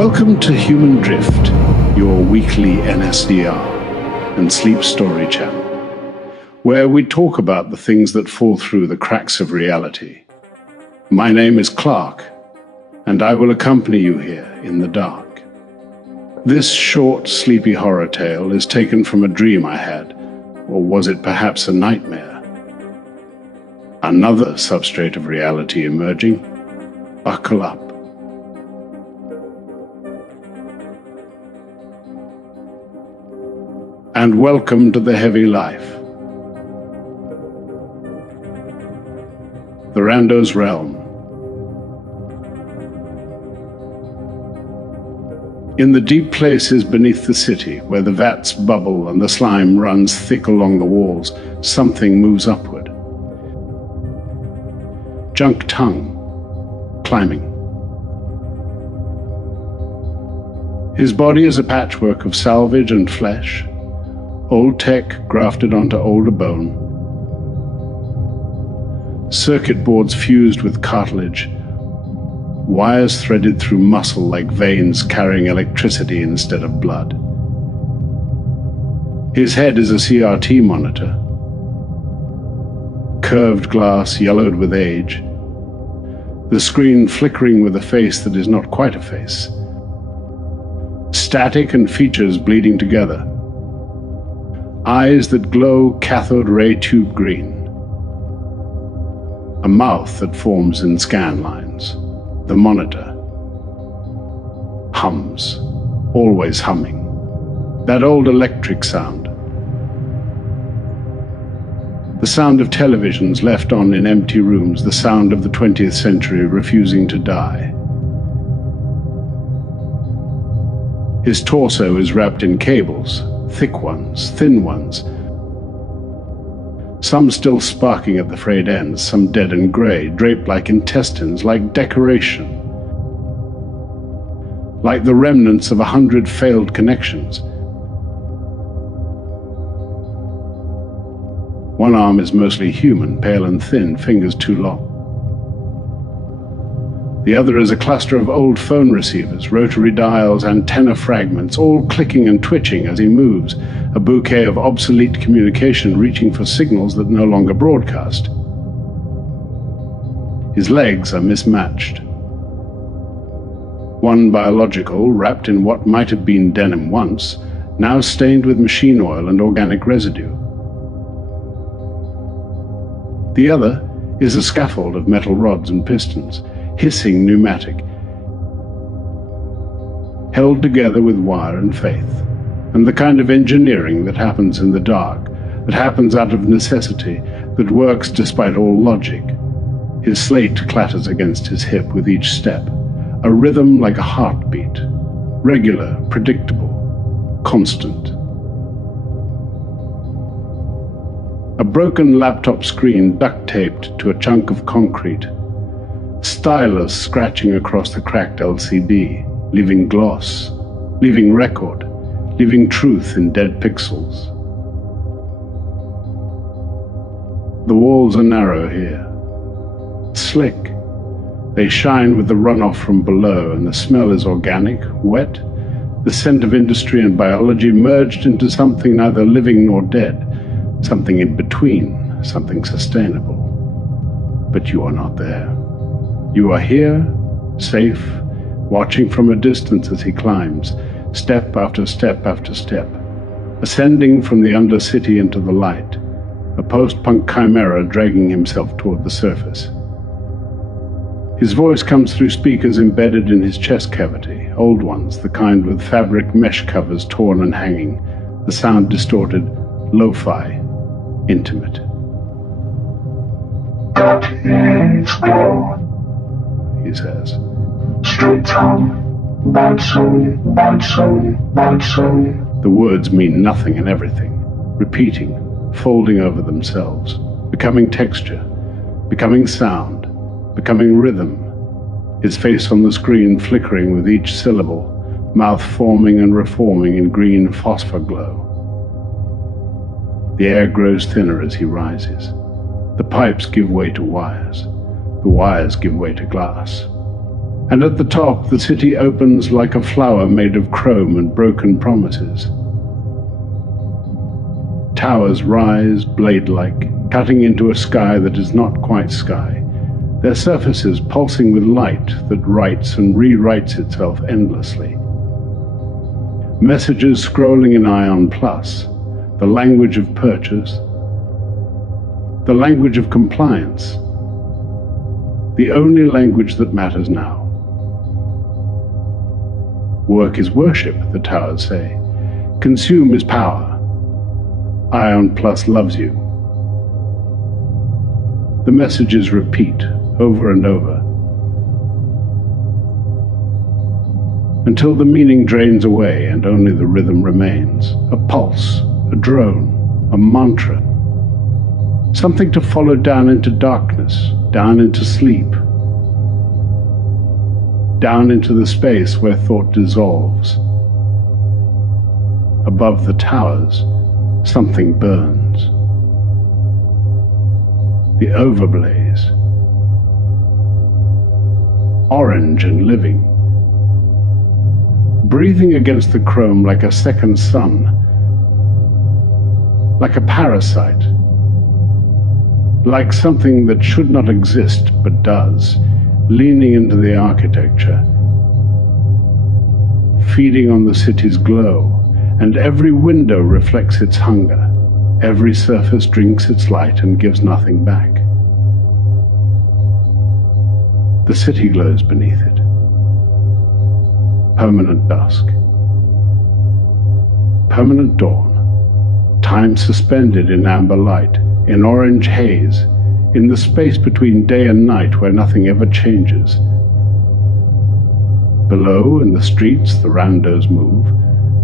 Welcome to Human Drift, your weekly NSDR and sleep story channel, where we talk about the things that fall through the cracks of reality. My name is Clark, and I will accompany you here in the dark. This short, sleepy horror tale is taken from a dream I had, or was it perhaps a nightmare? Another substrate of reality emerging? Buckle up. And welcome to the heavy life. The Rando's realm. In the deep places beneath the city, where the vats bubble and the slime runs thick along the walls, something moves upward. JunkTongue, climbing. His body is a patchwork of salvage and flesh, old tech grafted onto older bone, circuit boards fused with cartilage, wires threaded through muscle like veins carrying electricity instead of blood. His head is a CRT monitor, curved glass yellowed with age, the screen flickering with a face that is not quite a face, static and features bleeding together, eyes that glow cathode ray tube green, a mouth that forms in scan lines. The monitor hums, always humming, that old electric sound. The sound of televisions left on in empty rooms, the sound of the 20th century refusing to die. His torso is wrapped in cables, thick ones, thin ones, some still sparking at the frayed ends, some dead and gray, draped like intestines, like decoration, like the remnants of 100 failed connections. One arm is mostly human, pale and thin, fingers too long. The other is a cluster of old phone receivers, rotary dials, antenna fragments, all clicking and twitching as he moves, a bouquet of obsolete communication reaching for signals that no longer broadcast. His legs are mismatched. One biological, wrapped in what might have been denim once, now stained with machine oil and organic residue. The other is a scaffold of metal rods and pistons, hissing pneumatic, held together with wire and faith, and the kind of engineering that happens in the dark, that happens out of necessity, that works despite all logic. His slate clatters against his hip with each step, a rhythm like a heartbeat, regular, predictable, constant. A broken laptop screen duct-taped to a chunk of concrete, stylus scratching across the cracked LCD, leaving gloss, leaving record, leaving truth in dead pixels. The walls are narrow here, slick. They shine with the runoff from below, and the smell is organic, wet, the scent of industry and biology merged into something neither living nor dead, something in between, something sustainable. But you are not there. You are here, safe, watching from a distance as he climbs, step after step after step, ascending from the undercity into the light, a post-punk chimera dragging himself toward the surface. His voice comes through speakers embedded in his chest cavity, old ones, the kind with fabric mesh covers torn and hanging, the sound distorted, lo-fi, intimate. That is God, he says. Straight tongue, bad soul, bad soul, bad soul. The words mean nothing and everything, repeating, folding over themselves, becoming texture, becoming sound, becoming rhythm, his face on the screen flickering with each syllable, mouth forming and reforming in green phosphor glow. The air grows thinner as he rises. The pipes give way to wires. The wires give way to glass. And at the top, the city opens like a flower made of chrome and broken promises. Towers rise, blade-like, cutting into a sky that is not quite sky, their surfaces pulsing with light that writes and rewrites itself endlessly. Messages scrolling in Ion Plus, the language of purchase, the language of compliance, the only language that matters now. Work is worship, the towers say. Consume is power. Ion Plus loves you. The messages repeat over and over, until the meaning drains away and only the rhythm remains. A pulse, a drone, a mantra. Something to follow down into darkness, down into sleep, down into the space where thought dissolves. Above the towers, something burns. The overblaze. Orange and living. Breathing against the chrome like a second sun. Like a parasite. Like something that should not exist but does, leaning into the architecture, feeding on the city's glow, and every window reflects its hunger. Every surface drinks its light and gives nothing back. The city glows beneath it. Permanent dusk. Permanent dawn. Time suspended in amber light, in orange haze, in the space between day and night where nothing ever changes. Below, in the streets, the Randos move.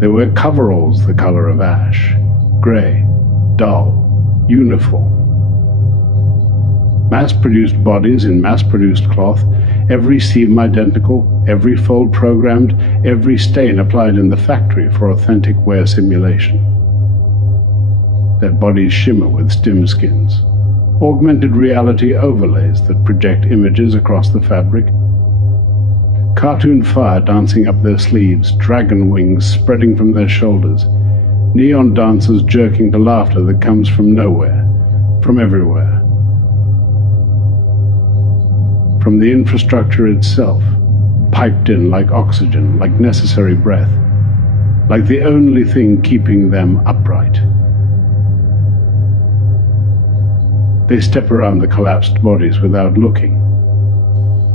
They wear coveralls the color of ash, gray, dull, uniform. Mass-produced bodies in mass-produced cloth, every seam identical, every fold programmed, every stain applied in the factory for authentic wear simulation. Their bodies shimmer with stim skins, augmented reality overlays that project images across the fabric. Cartoon fire dancing up their sleeves, dragon wings spreading from their shoulders, neon dancers jerking to laughter that comes from nowhere, from everywhere. From the infrastructure itself, piped in like oxygen, like necessary breath, like the only thing keeping them upright. They step around the collapsed bodies without looking,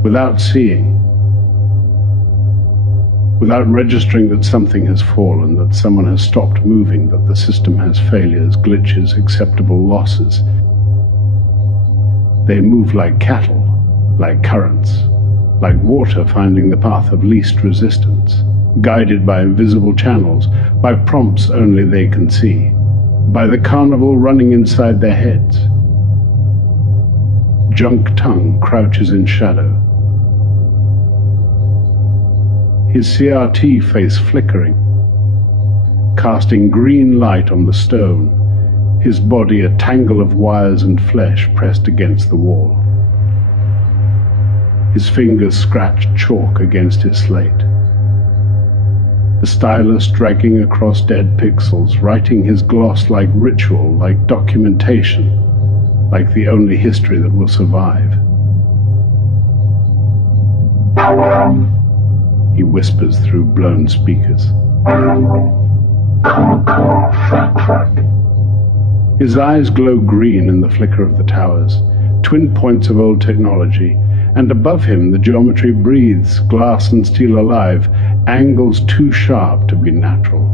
without seeing, without registering that something has fallen, that someone has stopped moving, that the system has failures, glitches, acceptable losses. They move like cattle, like currents, like water finding the path of least resistance, guided by invisible channels, by prompts only they can see, by the carnival running inside their heads. JunkTongue crouches in shadow, his CRT face flickering, casting green light on the stone, his body a tangle of wires and flesh pressed against the wall. His fingers scratch chalk against his slate. The stylus dragging across dead pixels, writing his gloss like ritual, like documentation, like the only history that will survive. Power on. He whispers through blown speakers. His eyes glow green in the flicker of the towers, twin points of old technology, and above him the geometry breathes, glass and steel alive, angles too sharp to be natural,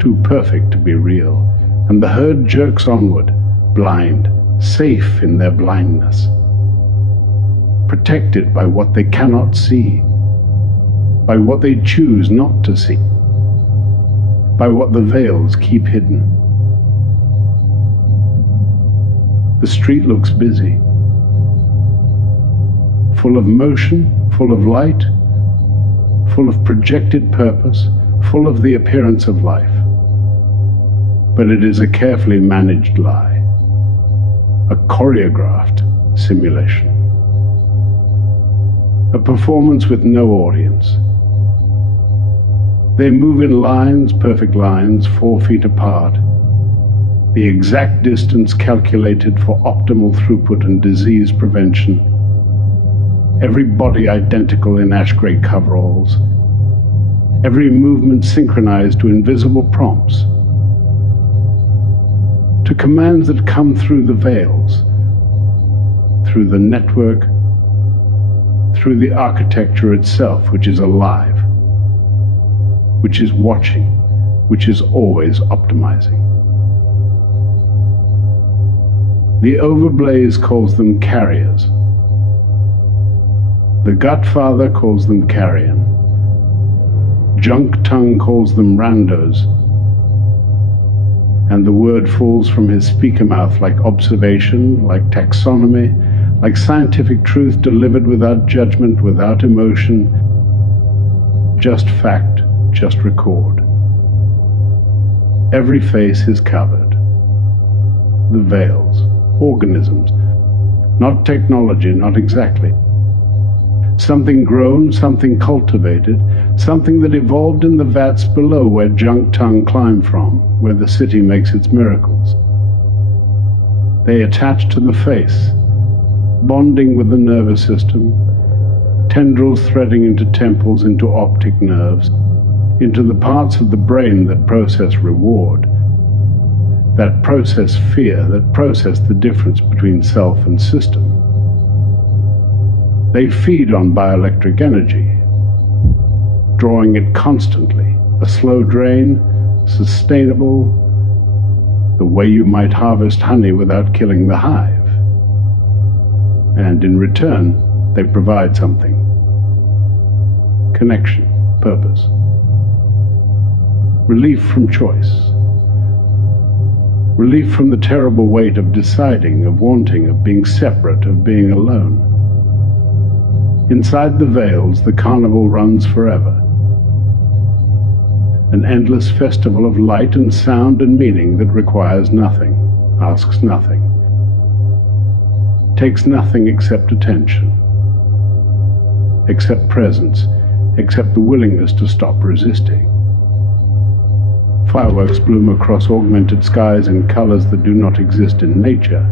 too perfect to be real, and the herd jerks onward, blind, safe in their blindness, protected by what they cannot see, by what they choose not to see, by what the Vaels keep hidden. The street looks busy, full of motion, full of light, full of projected purpose, full of the appearance of life. But it is a carefully managed lie, a choreographed simulation. a performance with no audience. They move in lines, perfect lines, 4 feet apart, the exact distance calculated for optimal throughput and disease prevention. Every body identical in ash-gray coveralls. Every movement synchronized to invisible prompts, to commands that come through the Vaels, through the network, through the architecture itself, which is alive, which is watching, which is always optimizing. The overblaze calls them carriers. The Godfather calls them carrion. JunkTongue calls them Randos. And the word falls from his speaker mouth like observation, like taxonomy, like scientific truth delivered without judgment, without emotion. Just fact, just record. Every face is covered. The Vaels, organisms, not technology, not exactly. Something grown, something cultivated, something that evolved in the vats below where JunkTongue climbed from, where the city makes its miracles. They attach to the face, bonding with the nervous system, tendrils threading into temples, into optic nerves, into the parts of the brain that process reward, that process fear, that process the difference between self and system. They feed on bioelectric energy, drawing it constantly, a slow drain, sustainable, the way you might harvest honey without killing the hive. And in return, they provide something. Connection, purpose. Relief from choice. Relief from the terrible weight of deciding, of wanting, of being separate, of being alone. Inside the Vaels, the carnival runs forever. An endless festival of light and sound and meaning that requires nothing, asks nothing, takes nothing except attention, except presence, except the willingness to stop resisting. Fireworks bloom across augmented skies in colors that do not exist in nature.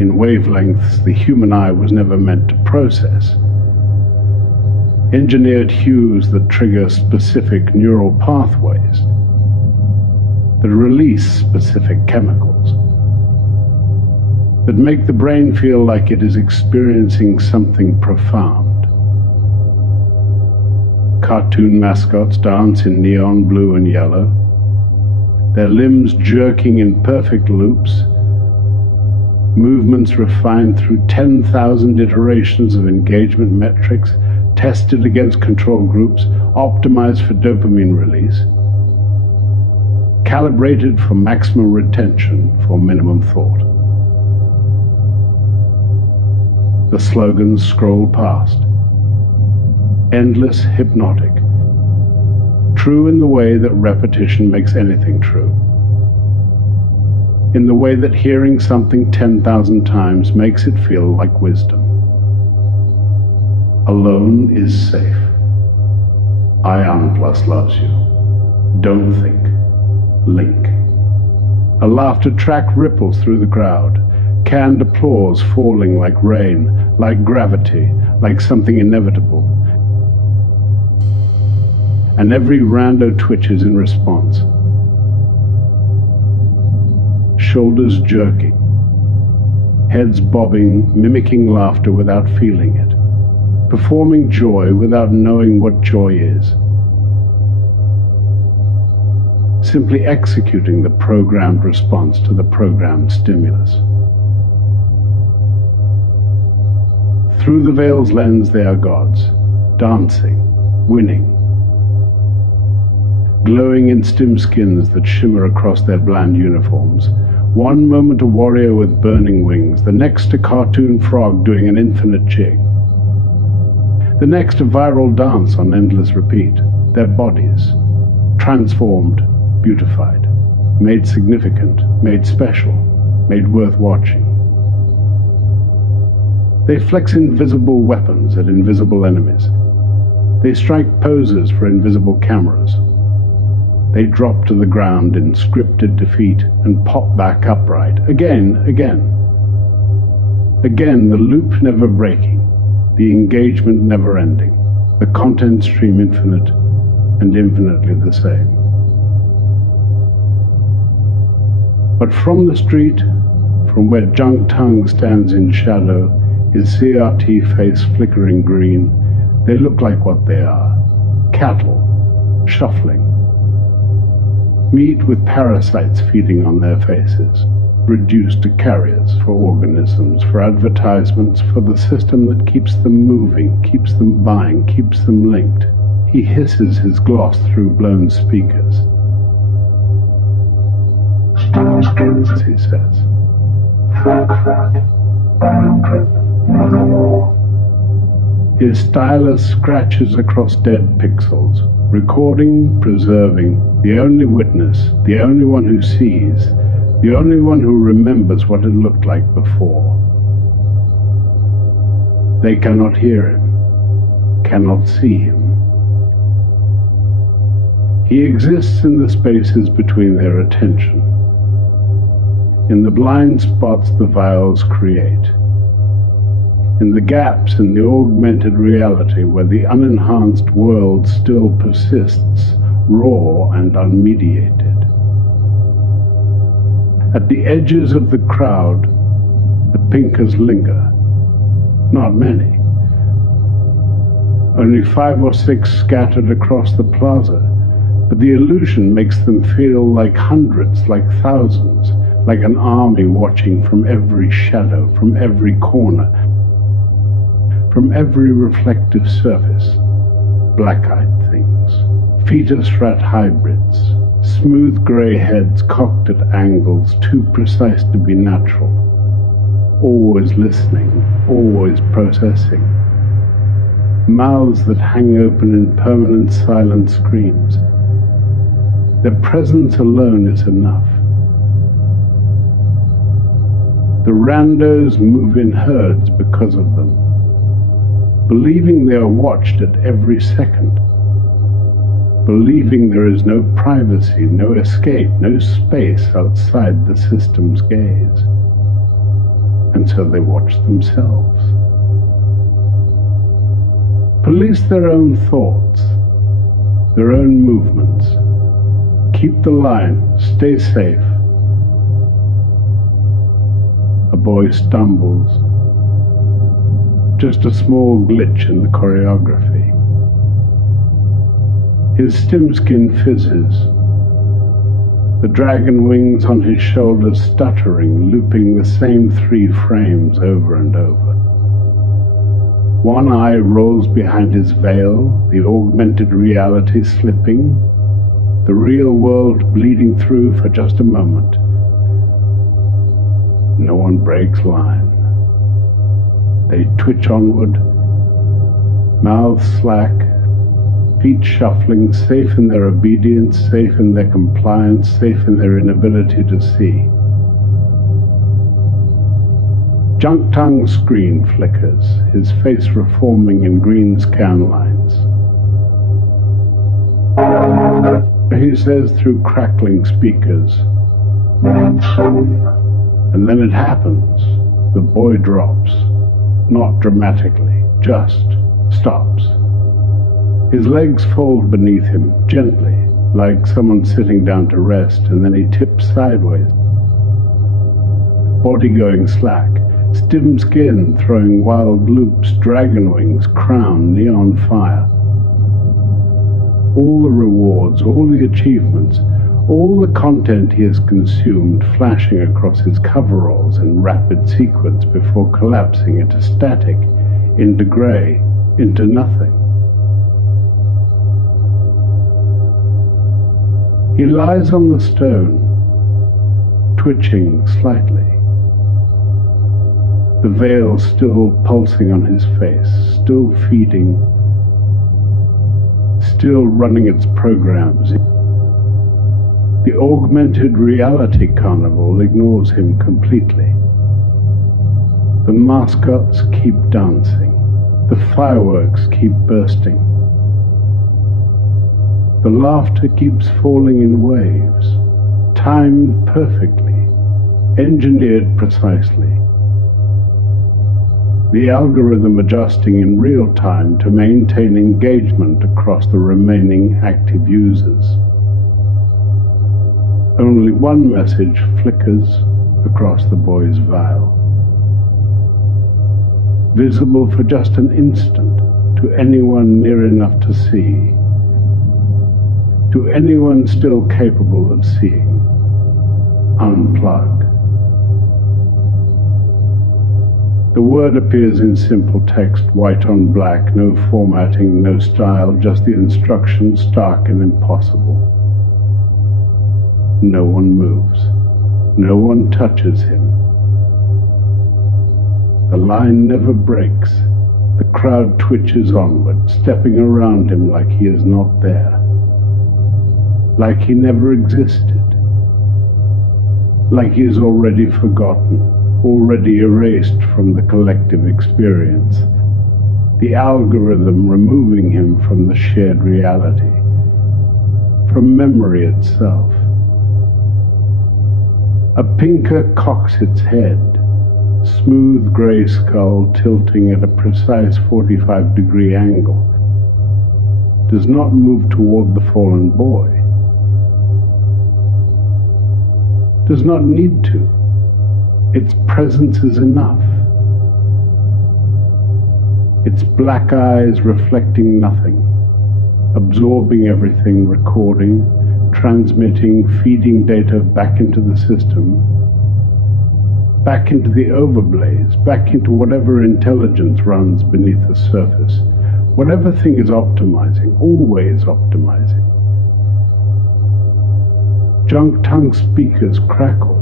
In wavelengths the human eye was never meant to process. Engineered hues that trigger specific neural pathways, that release specific chemicals, that make the brain feel like it is experiencing something profound. Cartoon mascots dance in neon blue and yellow, their limbs jerking in perfect loops, movements refined through 10,000 iterations of engagement metrics, tested against control groups, optimized for dopamine release, calibrated for maximum retention, for minimum thought. The slogans scroll past. Endless, hypnotic. True in the way that repetition makes anything true. In the way that hearing something 10,000 times makes it feel like wisdom. Alone is safe. Ion Plus loves you. Don't think. Link. A laughter track ripples through the crowd. Canned applause falling like rain, like gravity, like something inevitable. And every rando twitches in response. Shoulders jerking, heads bobbing, mimicking laughter without feeling it, performing joy without knowing what joy is, simply executing the programmed response to the programmed stimulus. Through the Vaels' lens they are gods, dancing, winning, glowing in stim skins that shimmer across their bland uniforms. One moment a warrior with burning wings, the next a cartoon frog doing an infinite jig. The next a viral dance on endless repeat. Their bodies, transformed, beautified, made significant, made special, made worth watching. They flex invisible weapons at invisible enemies. They strike poses for invisible cameras. They drop to the ground in scripted defeat and pop back upright, again. Again, the loop never breaking, the engagement never ending, the content stream infinite and infinitely the same. But from the street, from where JunkTongue stands in shadow, his CRT face flickering green, they look like what they are: cattle, shuffling. Meat with parasites feeding on their faces, reduced to carriers for organisms, for advertisements, for the system that keeps them moving, keeps them buying, keeps them linked. He hisses his gloss through blown speakers. Soundscapes, He says. His stylus scratches across dead pixels, recording, preserving, the only witness, the only one who sees, the only one who remembers what it looked like before. They cannot hear him, cannot see him. He exists in the spaces between their attention, in the blind spots the Vaels create, in the gaps in the augmented reality where the unenhanced world still persists, raw and unmediated. At the edges of the crowd, the pinkers linger. Not many. Only 5 or 6 scattered across the plaza, but the illusion makes them feel like hundreds, like thousands, like an army watching from every shadow, from every corner, from every reflective surface. Black-eyed things, fetus rat hybrids, smooth grey heads cocked at angles too precise to be natural, always listening, always processing, mouths that hang open in permanent silent screams. Their presence alone is enough. The Randos move in herds because of them, believing they are watched at every second, believing there is no privacy, no escape, no space outside the system's gaze. And so they watch themselves. Police their own thoughts, their own movements. Keep the line, stay safe. A boy stumbles. Just a small glitch in the choreography. His stim-skin fizzes, the dragon wings on his shoulders stuttering, looping the same 3 frames over and over. One eye rolls behind his veil, the augmented reality slipping, the real world bleeding through for just a moment. No one breaks line. They twitch onward, mouths slack, feet shuffling, safe in their obedience, safe in their compliance, safe in their inability to see. JunkTongue's screen flickers, his face reforming in green scan lines. He says through crackling speakers. And then it happens. The boy drops. Not dramatically, just stops. His legs fold beneath him, gently, like someone sitting down to rest, and then he tips sideways. Body going slack, stim skin throwing wild loops, dragon wings, crown, neon fire. All the rewards, all the achievements, all the content he has consumed flashing across his coveralls in rapid sequence before collapsing into static, into grey, into nothing. He lies on the stone, twitching slightly. The veil still pulsing on his face, still feeding, still running its programs. The augmented reality carnival ignores him completely. The mascots keep dancing. The fireworks keep bursting. The laughter keeps falling in waves, timed perfectly, engineered precisely. The algorithm adjusting in real time to maintain engagement across the remaining active users. Only one message flickers across the boy's Vael, visible for just an instant to anyone near enough to see, to anyone still capable of seeing. Unplug. The word appears in simple text, white on black, no formatting, no style, just the instruction, stark and impossible. No one moves. No one touches him. The line never breaks. The crowd twitches onward, stepping around him like he is not there. Like he never existed. Like he is already forgotten, already erased from the collective experience. The algorithm removing him from the shared reality, from memory itself. A pinker cocks its head, smooth grey skull tilting at a precise 45-degree angle, does not move toward the fallen boy. Does not need to. Its presence is enough. Its black eyes reflecting nothing, absorbing everything, recording, transmitting, feeding data back into the system, back into the overblaze, back into whatever intelligence runs beneath the surface, whatever thing is optimizing, always optimizing. JunkTongue speakers crackle.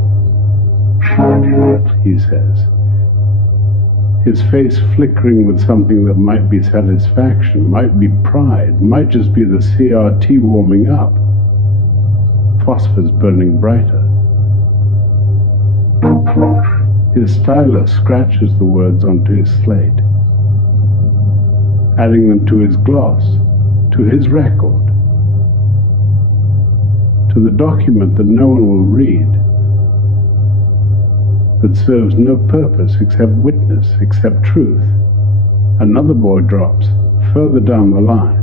He says, his face flickering with something that might be satisfaction, might be pride, might just be the CRT warming up. Phosphors burning brighter. His stylus scratches the words onto his slate, adding them to his gloss, to his record, to the document that no one will read, that serves no purpose except witness, except truth. Another boy drops further down the line.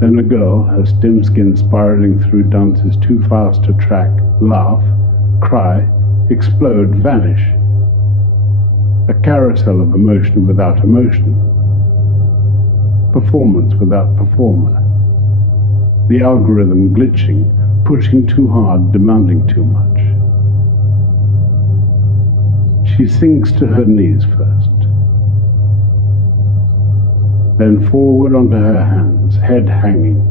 Then a girl, her stem skin spiraling through dances too fast to track, laugh, cry, explode, vanish. A carousel of emotion without emotion. Performance without performer. The algorithm glitching, pushing too hard, demanding too much. She sinks to her knees first. Then forward onto her hands, head hanging.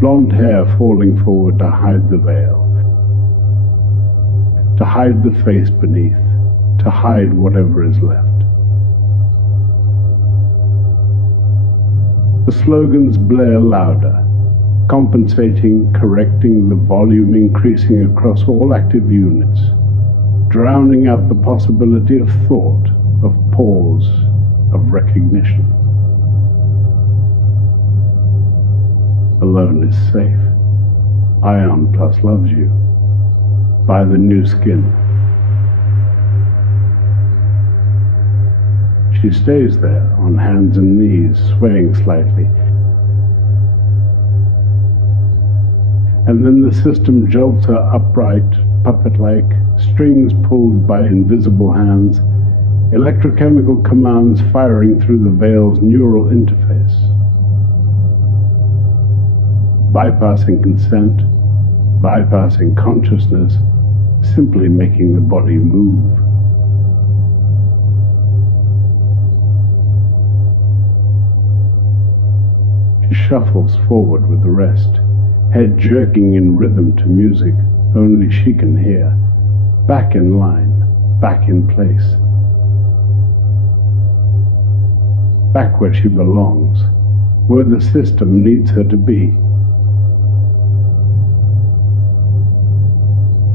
Blonde hair falling forward to hide the veil, to hide the face beneath, to hide whatever is left. The slogans blare louder, compensating, correcting, the volume increasing across all active units, drowning out the possibility of thought, of pause, of recognition. Alone is safe. Ion Plus loves you. Buy the new skin. She stays there, on hands and knees, swaying slightly. And then the system jolts her upright, puppet-like, strings pulled by invisible hands, electrochemical commands firing through the Vaels' neural interface. Bypassing consent, bypassing consciousness, simply making the body move. She shuffles forward with the rest, head jerking in rhythm to music only she can hear, back in line, back in place, back where she belongs, where the system needs her to be.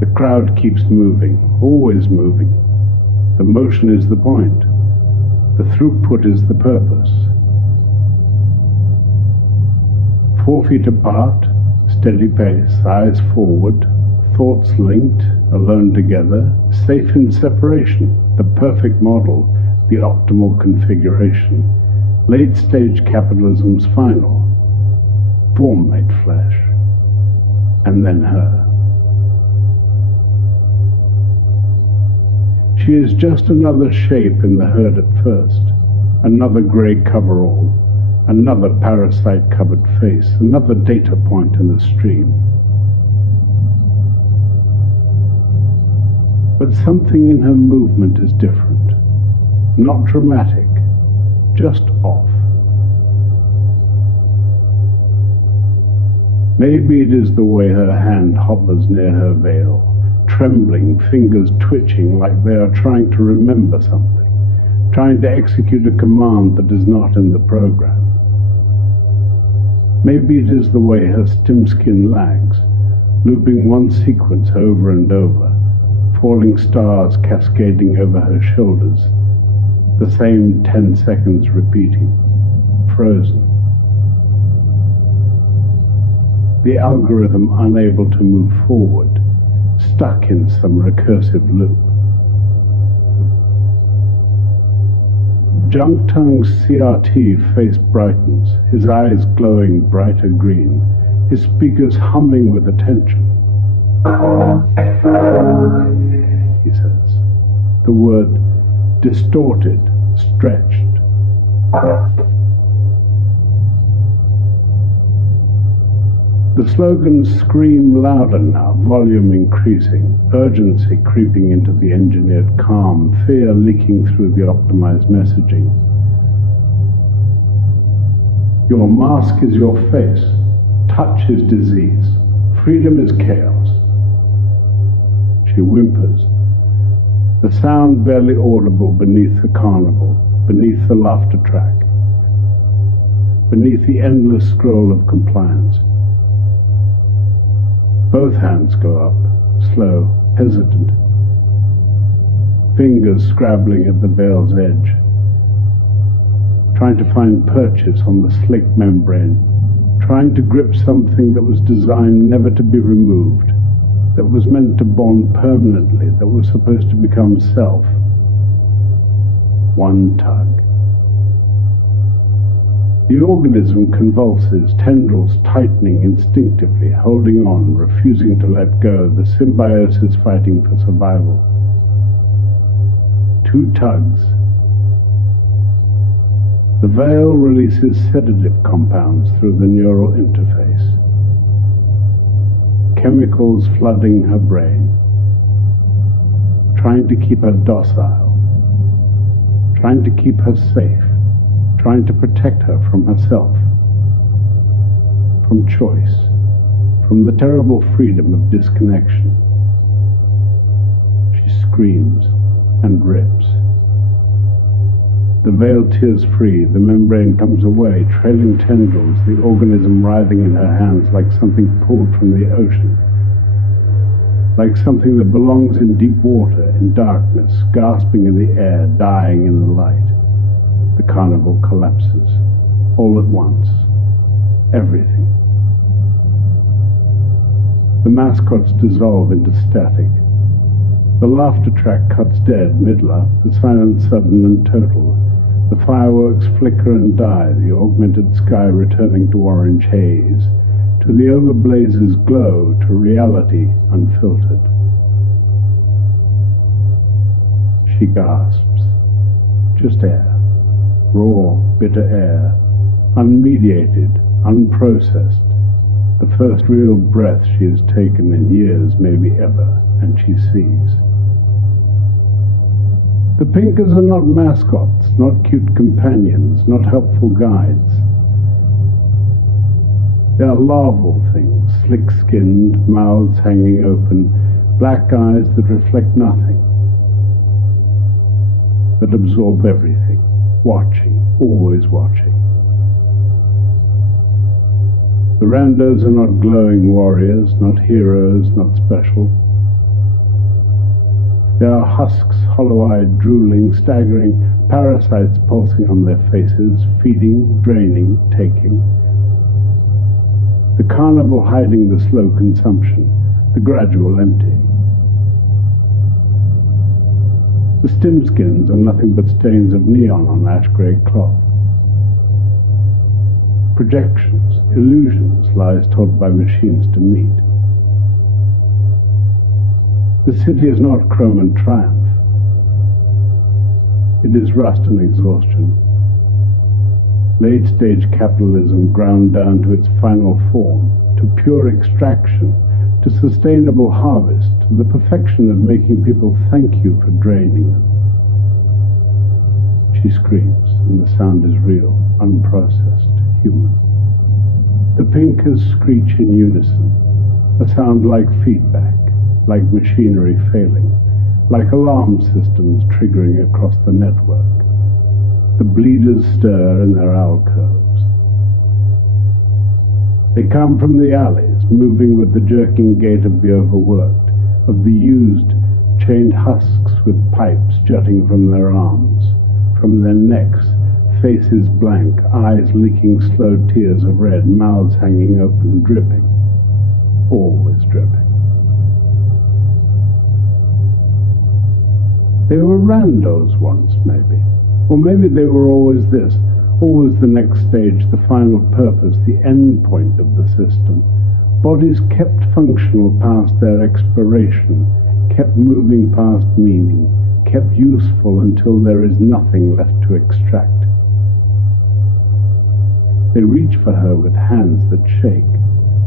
The crowd keeps moving, always moving. The motion is the point. The throughput is the purpose. 4 feet apart, steady pace, eyes forward, thoughts linked, alone together, safe in separation, the perfect model, the optimal configuration, late-stage capitalism's final, form made flesh, and then her. She is just another shape in the herd at first, another grey coverall, another parasite-covered face, another data point in the stream. But something in her movement is different, not dramatic, just off. Maybe it is the way her hand hovers near her veil, trembling, fingers twitching like they are trying to remember something, trying to execute a command that is not in the program. Maybe it is the way her stem skin lags, looping one sequence over and over, falling stars cascading over her shoulders, the same 10 seconds repeating, frozen. The algorithm unable to move forward, stuck in some recursive loop. JunkTongue's CRT face brightens, his eyes glowing brighter green, his speakers humming with attention. He says, the word distorted, stretched. The slogans scream louder now, volume increasing, urgency creeping into the engineered calm, fear leaking through the optimized messaging. Your mask is your face, touch is disease, freedom is chaos. She whimpers, the sound barely audible beneath the carnival, beneath the laughter track, beneath the endless scroll of compliance. Both hands go up, slow, hesitant, fingers scrabbling at the Vaels' edge, trying to find purchase on the slick membrane, trying to grip something that was designed never to be removed, that was meant to bond permanently, that was supposed to become self. One tug. The organism convulses, tendrils tightening instinctively, holding on, refusing to let go, the symbiosis fighting for survival. 2 tugs. The veil releases sedative compounds through the neural interface, chemicals flooding her brain, trying to keep her docile, trying to keep her safe, trying to protect her from herself, from choice, from the terrible freedom of disconnection. She screams and rips. The veil tears free, the membrane comes away, trailing tendrils, the organism writhing in her hands like something pulled from the ocean, like something that belongs in deep water, in darkness, gasping in the air, dying in the light. The carnival collapses, all at once, everything. The mascots dissolve into static. The laughter track cuts dead, mid-laugh, the silence sudden and total. The fireworks flicker and die, the augmented sky returning to orange haze, to the overblazes glow, to reality unfiltered. She gasps. Just air. Raw, bitter air, unmediated, unprocessed, the first real breath she has taken in years, maybe ever, and she sees. The pinkers are not mascots, not cute companions, not helpful guides. They are larval things, slick-skinned, mouths hanging open, black eyes that reflect nothing, that absorb everything. Watching, always watching. The Randos are not glowing warriors, not heroes, not special. There are husks, hollow-eyed, drooling, staggering, parasites pulsing on their faces, feeding, draining, taking. The carnival hiding the slow consumption, the gradual emptying. The stim skins are nothing but stains of neon on ash-grey cloth. Projections, illusions, lies told by machines to meet. The city is not chrome and triumph. It is rust and exhaustion. Late-stage capitalism ground down to its final form, to pure extraction, to sustainable harvest, to the perfection of making people thank you for draining them. She screams, and the sound is real, unprocessed, human. The pinkers screech in unison, a sound like feedback, like machinery failing, like alarm systems triggering across the network. The bleeders stir in their alcoves. They come from the alleys, moving with the jerking gait of the overworked, of the used, chained husks with pipes jutting from their arms, from their necks, faces blank, eyes leaking slow tears of red, mouths hanging open, dripping, always dripping. They were Randos once, maybe. Or maybe they were always this, always the next stage, the final purpose, the end point of the system. Bodies kept functional past their expiration, kept moving past meaning, kept useful until there is nothing left to extract. They reach for her with hands that shake,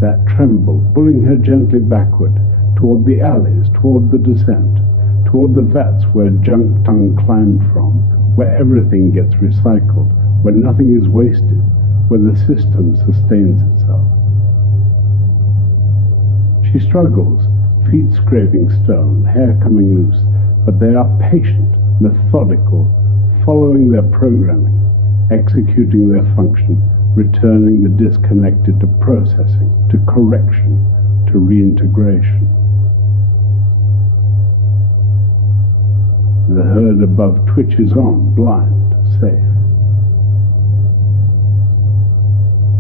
that tremble, pulling her gently backward, toward the alleys, toward the descent, toward the vats where JunkTongue climbed from, where everything gets recycled, where nothing is wasted, where the system sustains itself. She struggles, feet scraping stone, hair coming loose, but they are patient, methodical, following their programming, executing their function, returning the disconnected to processing, to correction, to reintegration. The herd above twitches on, blind, safe.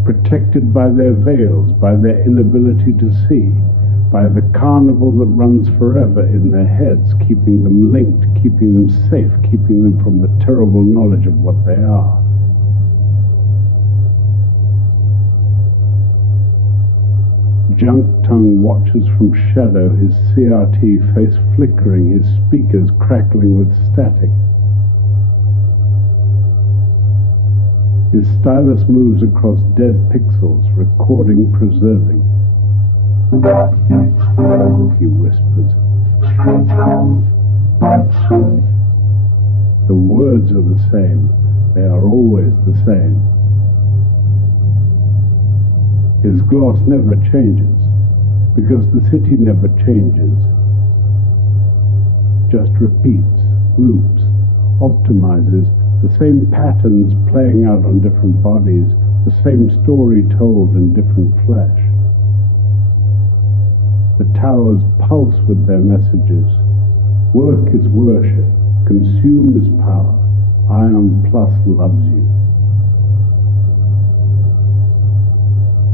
Protected by their veils, by their inability to see, by the carnival that runs forever in their heads, keeping them linked, keeping them safe, keeping them from the terrible knowledge of what they are. JunkTongue watches from shadow, his CRT face flickering, his speakers crackling with static. His stylus moves across dead pixels, recording, preserving. He whispers. The words are the same. They are always the same. His gloss never changes, because the city never changes. Just repeats, loops, optimizes, the same patterns playing out on different bodies, the same story told in different flesh. The towers pulse with their messages. Work is worship, consume is power, Ion Plus loves you.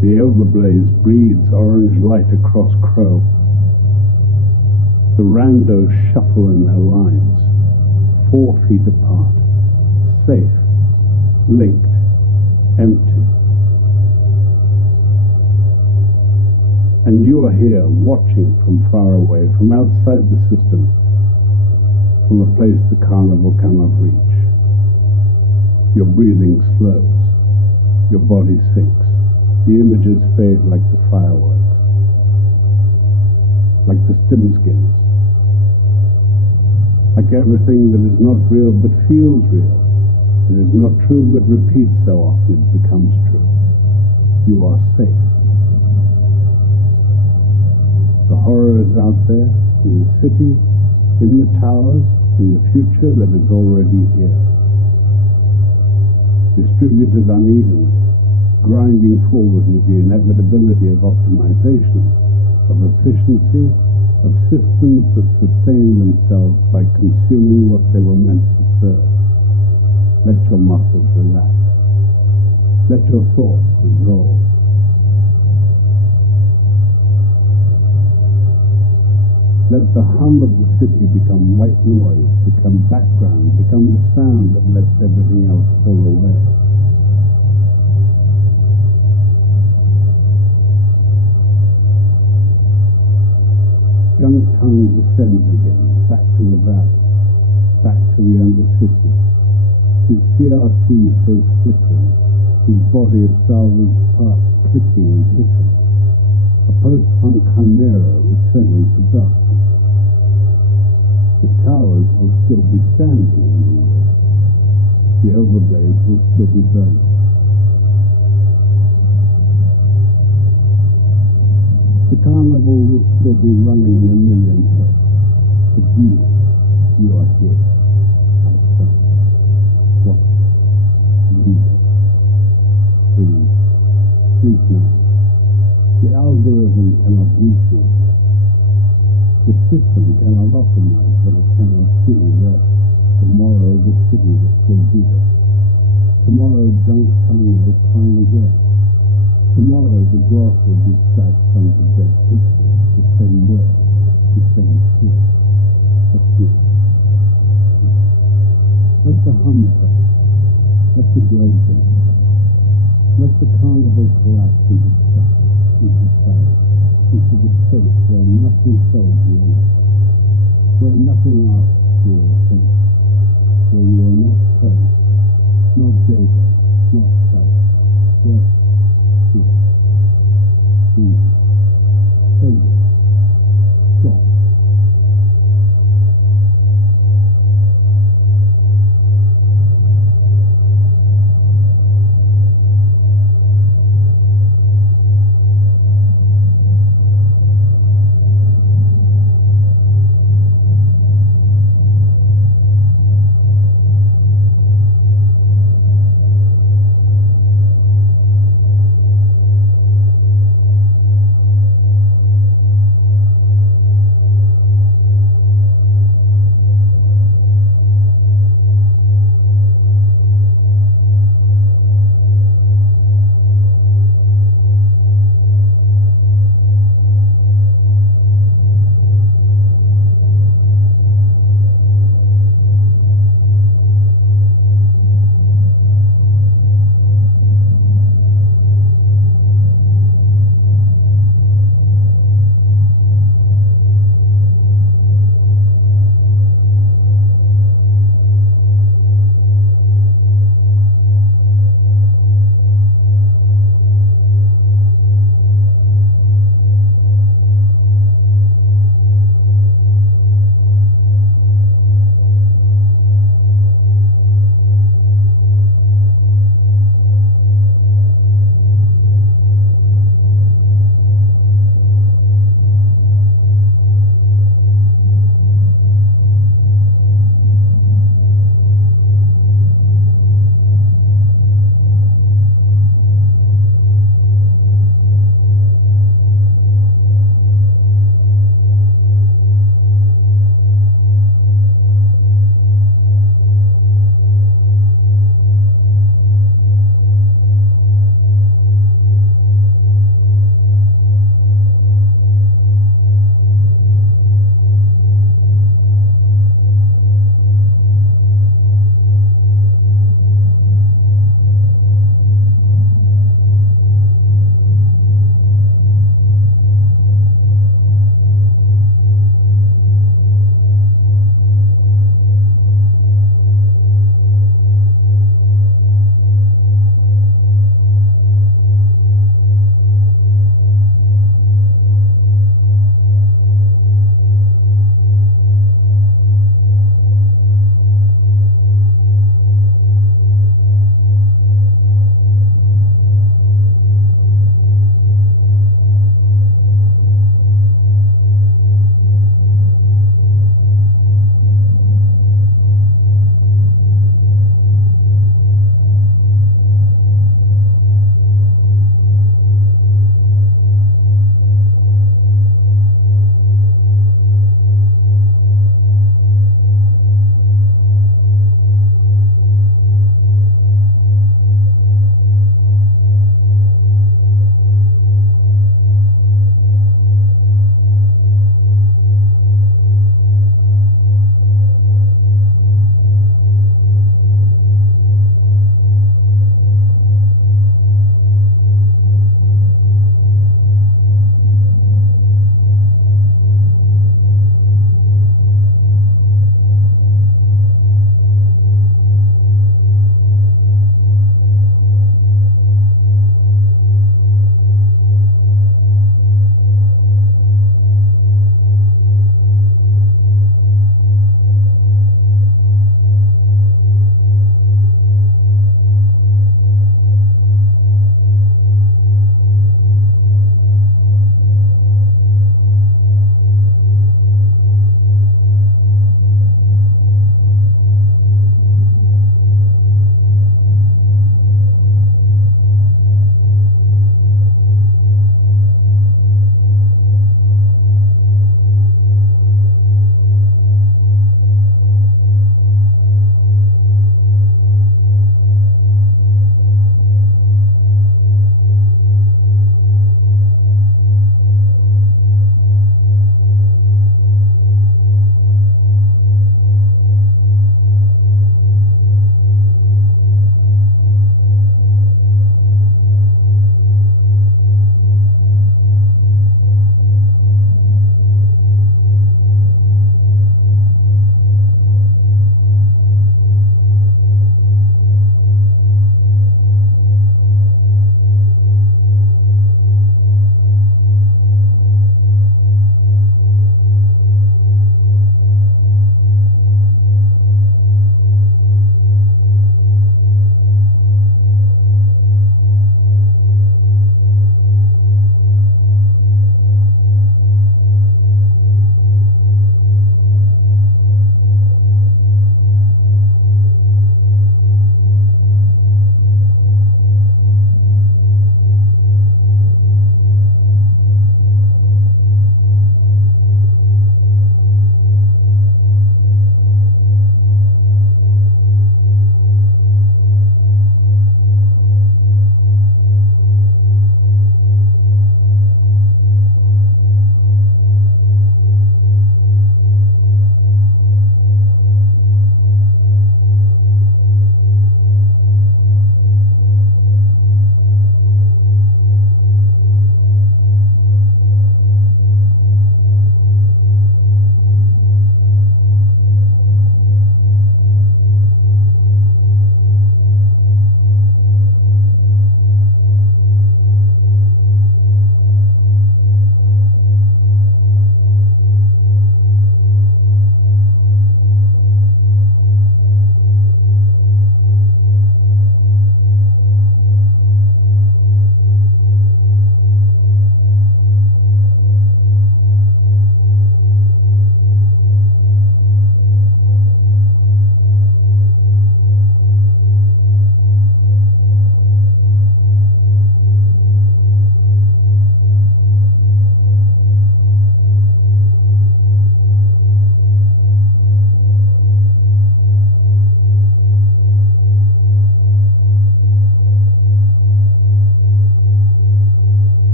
The overblaze breathes orange light across Crow. The Randos shuffle in their lines, 4 feet apart, safe, linked, empty. And you are here, watching from far away, from outside the system, from a place the carnival cannot reach. Your breathing slows, your body sinks. The images fade like the fireworks, like the stim skins, like everything that is not real but feels real, that is not true but repeats so often it becomes true. You are safe. The horror is out there, in the city, in the towers, in the future that is already here, distributed unevenly, grinding forward with the inevitability of optimization, of efficiency, of systems that sustain themselves by consuming what they were meant to serve. Let your muscles relax. Let your thoughts dissolve. Let the hum of the city become white noise, become background, become the sound that lets everything else fall away. JunkTongue descends again, back to the Vaels, back to the undercity. His CRT face flickering, his body of salvaged parts clicking and hissing. A post-punk chimera returning to darkness. The towers will still be standing when you wake. The overlays will still be burning. The carnival will still be running in a million heads. But you are here, outside, watching, reading, free. Sleep now. The algorithm cannot reach you. The system cannot optimize what it cannot see. Rest. Tomorrow the city will still be there. Tomorrow JunkTongue will climb again. Tomorrow the gloss will be scratched onto dead pictures. The same word, the same truth. But good. Let the hum fade. Let the glow fade.